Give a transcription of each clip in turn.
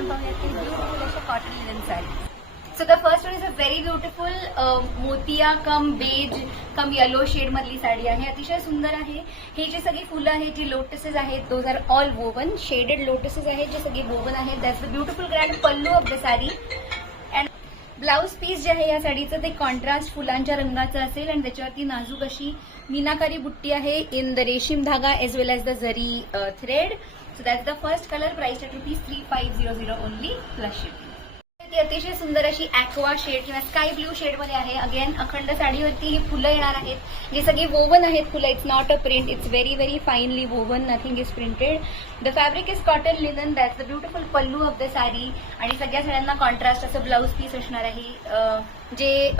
आपण पाहूयात की ब्युटिफुल अशा cotton linen sari. So the first one is a very beautiful मोतिया कम बेज कम येलो शेड मधली साडी आहे. अतिशय सुंदर आहे. हे जे सगळी फुलं आहेत, जी लोटसेस आहेत, those are all woven shaded lotuses आहेत, जे सगळे वोवन आहेत. That's the beautiful grand pallu of the sari. And blouse piece जे आहे या साडीचं ते कॉन्ट्रास्ट फुलांच्या रंगाचं असेल आणि त्याच्यावरती नाजूक अशी मीनाकारी बुट्टी आहे in the resham dhaga as well as the zari thread. So that's the first colour. Price at ₹3500 only plus shipping. ती अतिशय सुंदर अशी ॲक्वा शेड किंवा स्काय ब्ल्यू शेडमध्ये आहे. अगेन अखंड साडीवरती ही फुलं येणार आहेत, जी सगळी वोवन आहेत फुलं. It's not a print, it's very very finally woven, nothing is printed. The fabric is cotton linen. That's the beautiful pallu of the sari. आणि सगळ्या साड्यांना कॉन्ट्रास्ट असं ब्लाऊज पीस असणार आहे, जे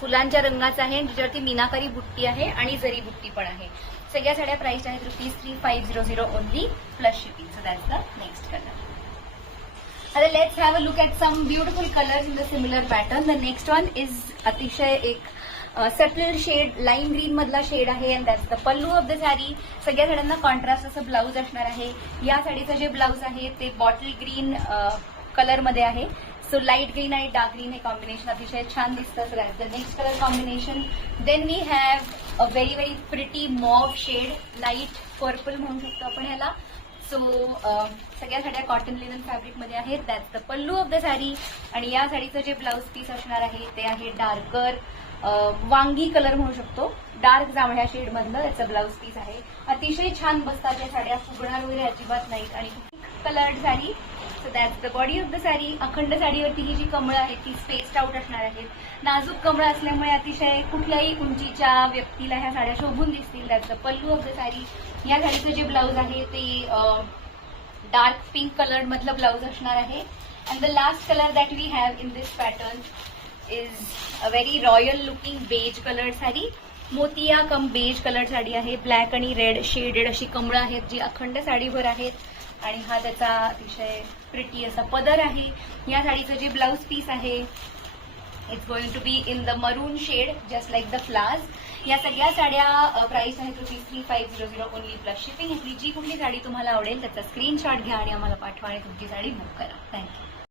फुलांच्या रंगाचं आहे, ज्याच्यावरती मीनाकारी बुट्टी आहे आणि जरी बुट्टी पण आहे. सगळ्या साड्या प्राइस आहेत ₹3500 only plus shipping. So that's the next colour. आता let's have a look at some beautiful colours in the similar pattern. The next one is अतिशय एक सटल शेड लाईम ग्रीन मधला शेड आहे and that's the pallu of the sari. सगळ्या साड्यांना contrast असं blouse असणार आहे. या साडीचं जे ब्लाऊज आहे ते बॉटल ग्रीन कलरमध्ये आहे. सो लाईट ग्रीन आणि डार्क ग्रीन हे कॉम्बिनेशन अतिशय छान दिसतं. So that's the next colour combination. Then we have a very very pretty mauve shade, light purple म्हणू शकतो आपण ह्याला. सो सगळ्या साड्या कॉटन लिनन फॅब्रिकमध्ये आहेत. That's the pallu of the sari. आणि या साडीचं जे ब्लाऊज पीस असणार आहे ते आहे डार्कर वांगी कलर म्हणू शकतो, डार्क जांभळ्या शेडमधलं त्याचं ब्लाऊज पीस आहे. अतिशय छान बसतात या साड्या, फुगणार वगैरे अजिबात नाहीत. आणि coloured sari. So that's the body of the sari. अखंड साडीवरती ही जी कमळं आहेत ती स्पेस्ड आउट असणार आहेत. नाजूक कमळं असल्यामुळे अतिशय कुठल्याही उंचीच्या व्यक्तीला ह्या साड्या शोभून दिसतील. That's the pallu of the sari. या साडीचं जे ब्लाऊज आहे ते डार्क पिंक कलर मधलं ब्लाऊज असणार आहे. And the last colour that we have in this pattern is a very royal looking beige colour sari. Motiya cum beige colour sari आहे. ब्लॅक आणि रेड शेडेड अशी कमळं आहेत जी अखंड साडीभर आहेत. आणि हा त्याचा अतिशय प्रिटी असा पदर आहे. या साडीचं जे ब्लाऊज पीस आहे it's going to be in the maroon shade just like the flowers. या सगळ्या साड्या प्राइस आहेत ₹3500 ओनली प्लस शिपिंग. जी कुठली साडी तुम्हाला आवडेल त्याचा स्क्रीनशॉट घ्या आणि आम्हाला पाठवा आणि तुमची साडी बुक करा. थँक्यू.